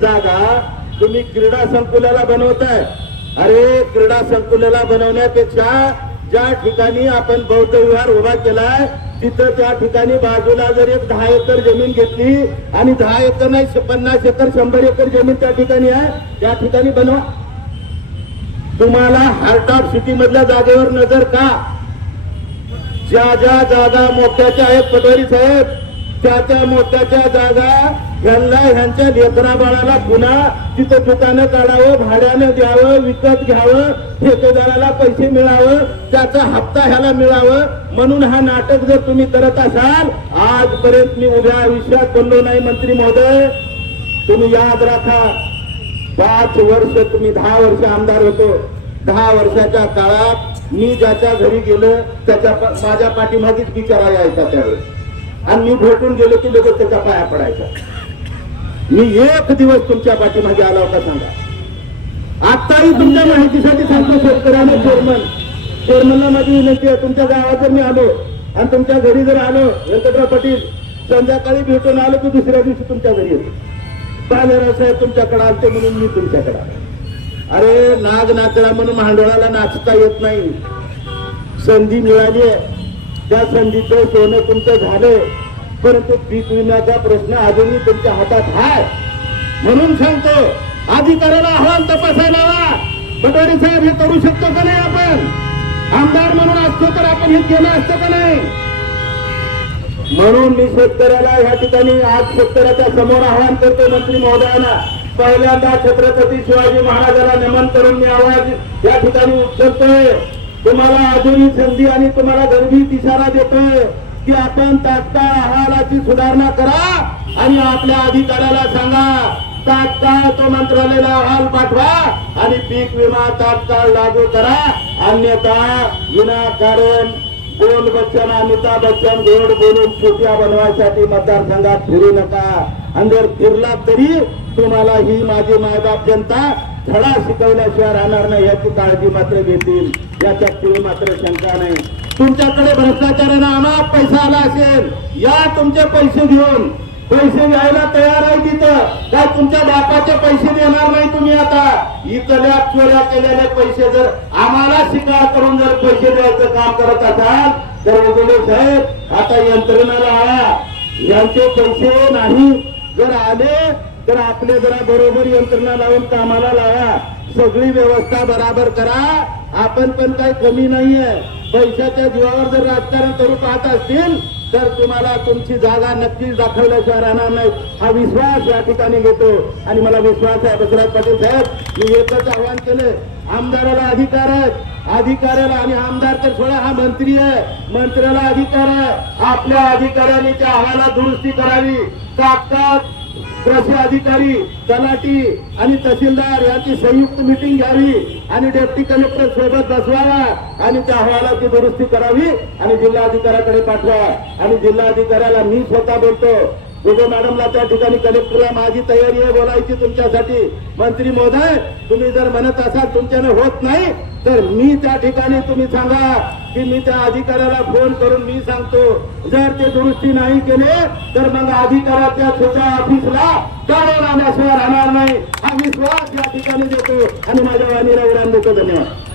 जागा तुम्ही क्रीडा संकुलाला बनवताय. अरे क्रीडा संकुलाला बनवण्यापेक्षा ज्या ठिकाणी आपण बौद्ध विहार उभा केलाय तिथं त्या ठिकाणी बाजूला जर एक दहा एकर जमीन घेतली आणि दहा एकर नाही पन्नास एकर शंभर एकर जमीन त्या ठिकाणी आहे त्या ठिकाणी बनवा. तुम्हाला हार्ट ऑफ सिटी मधल्या जागेवर नजर का? ज्या ज्या जागा मोठ्याच्या आहेत पटवारी साहेब त्याच्या मोत्याच्या मोठ्याच्या जागा यांना ह्यांच्या लेकरा बाळाला पुन्हा तिथं दुकानं काढावं भाड्यानं द्यावं विकत घ्यावं ठेकेदाराला पैसे मिळावं त्याचा हप्ता ह्याला मिळावं. म्हणून हा नाटक जर तुम्ही करत असाल आजपर्यंत मी उद्या आयुष्यात बोललो नाही मंत्री महोदय. तुम्ही याद राखा पाच वर्ष तुम्ही दहा वर्ष आमदार होतो. दहा वर्षाच्या काळात मी ज्याच्या घरी गेलो त्याच्या माझ्या पाठीमागेच बिचारा यायचा त्यावेळेस. आणि मी भेटून गेलो की लोक त्याच्या पाया पडायचा. मी एक दिवस तुमच्या पाठीमागे आला होता सांगा. आत्ताही तुमच्या माहितीसाठी सांगतो शेतकऱ्याने चेअरमन चेअरमनला माझी विनंती आहे तुमच्या गावात जर मी आलो आणि तुमच्या घरी जर आलो व्यंकटराव पाटील संध्याकाळी भेटून आलो की दुसऱ्या दिवशी तुमच्या घरी येतो. बालेराव साहेब तुमच्याकडे आलते म्हणून मी तुमच्याकडे आलो. अरे नाग नाचला म्हणून भांडवळाला नाचता येत नाही. संधी मिळाली आहे. त्या संधीचं सोनं तुमचं झालंय परंतु पीक विम्याचा प्रश्न अजूनही तुमच्या हातात आहे म्हणून सांगतो अधिकाऱ्याला अहवाल तपासायला लावा. साहेब हे करू शकतो का नाही आपण? आमदार म्हणून असतो तर आपण हे केलं असतं का नाही? म्हणून मी शेतकऱ्याला या ठिकाणी आज शेतकऱ्याच्या समोर आवाहन करतो मंत्री महोदयाला पहिल्यांदा छत्रपती शिवाजी महाराजाला नमन करून मी आवाज या ठिकाणी उचलतोय. तुम्हाला अजूनही संधी आणि तुम्हाला गर्भीत इशारा देतोय की आपण तात्काळ अहवालाची सुधारणा करा आणि आपल्या अधिकाऱ्याला सांगा तात्काळ तो मंत्रालयाला अहवाल पाठवा आणि पीक विमा तात्काळ लागू करा. अन्यथा विनाकारण बोल बच्चन अमिताभ बच्चन गोड बोलून छोट्या बनवायसाठी मतदारसंघात फिरू नका. आणि जर फिरला तरी तुम्हाला ही माझी मायबाप जनता धडा शिकवल्याशिवाय राहणार नाही याची काळजी मात्र घेतील. याच्यात तिळी मात्र शंका नाही. तुमच्याकडे भ्रष्टाचाराने अनाप पैसा आला असेल. या तुमचे पैसे घेऊन. पैसे घ्यायला तयार आहे तिथं. काय तुमच्या बापाचे पैसे देणार नाही तुम्ही आता? इथल्या चोऱ्या केलेले पैसे जर आम्हाला शिकार करून जर पैसे द्यायचं काम करत असाल तर वगैरे साहेब आता यंत्रणाला आया यांचे पैसे नाही. जर आले तर आपले जरा बरोबर यंत्रणा लावून कामाला लावा. सगळी व्यवस्था बराबर करा. आपण पण काही कमी नाहीये. पैशाच्या जीवावर जर राजकारण करू पाहत असतील तर तुम्हाला तुमची जागा नक्कीच दाखवल्याशिवाय राहणार नाही. हा विश्वास या ठिकाणी घेतो. आणि मला विश्वास आहे बसवराज पाटील साहेब मी एकच आवाहन केले आमदाराला अधिकार आहेत. अधिकाऱ्याला आणि आमदार तर थोडा हा मंत्री आहे. मंत्र्याला अधिकार आहे. आपल्या अधिकाऱ्यांनी त्या अहवाला दुरुस्ती करावी. तात्काळ कृषी अधिकारी तलाठी आणि तहसीलदार यांची संयुक्त मिटिंग घ्यावी आणि डेप्टी कलेक्टर सोबत बसवावा आणि त्या अहवालाची दुरुस्ती करावी आणि जिल्हाधिकाऱ्याकडे पाठवा. आणि जिल्हाधिकाऱ्याला मी स्वतः बोलतो उदय मॅडमला त्या ठिकाणी कलेक्टरला माझी तयारी आहे बोलायची तुमच्यासाठी. मंत्री महोदय तुम्ही जर म्हणत असाल तुमच्याने होत नाही तर मी त्या ठिकाणी तुम्ही सांगा की मी त्या अधिकाऱ्याला फोन करून मी सांगतो. जर ते दुरुस्ती नाही केले तर मग अधिकाऱ्याच्या छोट्या ऑफिसला कारण आल्याशिवाय राहणार नाही. हा विश्वास या ठिकाणी देतो. आणि माझ्या वाणीला उडान देतो धन्यवाद